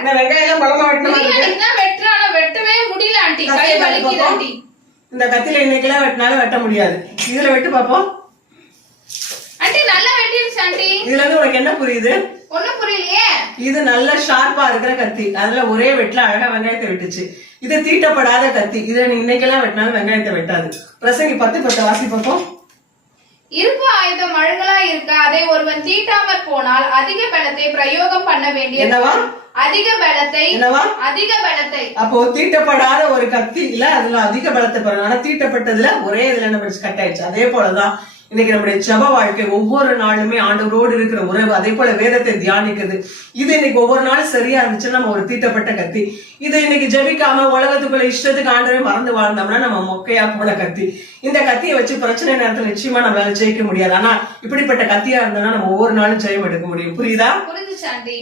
இந்த வெங்காயம் பழமா வெட்டவே முடியல ஆண்டி, கை வலிக்குது ஆண்டி. இந்த கத்தில இன்னைக்கெல்லாம் வெட்டினாலும் வெட்ட முடியாது. இதுல வெட்டு பாப்போம் ஆண்டி. நல்லா வெட்டிருச்சு ஆண்டி. இதுல இருந்து உனக்கு என்ன புரியுது? ஒண்ணும் புரியலையே. இது நல்ல ஷார்ப்பா இருக்கிற கத்தி, அதுல ஒரே வெட்டுல அழகா வெங்காயத்தை வெட்டுச்சு. இது தீட்டப்படாத கத்தி, இதுல நீ இன்னைக்கெல்லாம் வெட்டினாலும் வெங்காயத்தை வெட்டாது. பிரசங்கி 10:10 வாசி பார்ப்போம். இருப்பு ஆயுதம் அழகலா இருக்க அதை ஒருவன் தீட்டாமற் போனால் அதிக பலத்தை பிரயோகம் பண்ண வேண்டிய என்னவா? அதிக பலத்தை. என்னவா? அதிக பலத்தை. அப்போ தீட்டப்படாத ஒரு கத்தி இல்ல, அதுல அதிக பலத்தை பெறணும். ஆனா தீட்டப்பட்டதுல ஒரே இதுல நம்ம கட் ஆயிடுச்சு. அதே போலதான் இன்னைக்கு நம்முடைய ஜெப வாழ்க்கை. ஒவ்வொரு நாளுமே ஆண்டவரோடு இருக்கிற உறவு, அதே போல வேதத்தை தியானிக்கிறது, இது இன்னைக்கு ஒவ்வொரு நாளும் சரியா இருந்துச்சுன்னா நம்ம ஒரு தீட்டப்பட்ட கத்தி. இதை இன்னைக்கு ஜெபிக்காம உலகத்துக்குள்ள இஷ்டத்துக்கு ஆண்டவரை மறந்து வாழ்ந்தோம்னா நம்ம மொக்கையா போன கத்தி. இந்த கத்தியை வச்சு பிரச்சனை நேரத்துல நிச்சயமா நம்மளால ஜெயிக்க முடியாது. ஆனா இப்படிப்பட்ட கத்தியா இருந்தோம்னா நம்ம ஒவ்வொரு நாளும் ஜெயம் எடுக்க முடியும். புரியுதா? புரிஞ்சுச்சு ஆண்டி.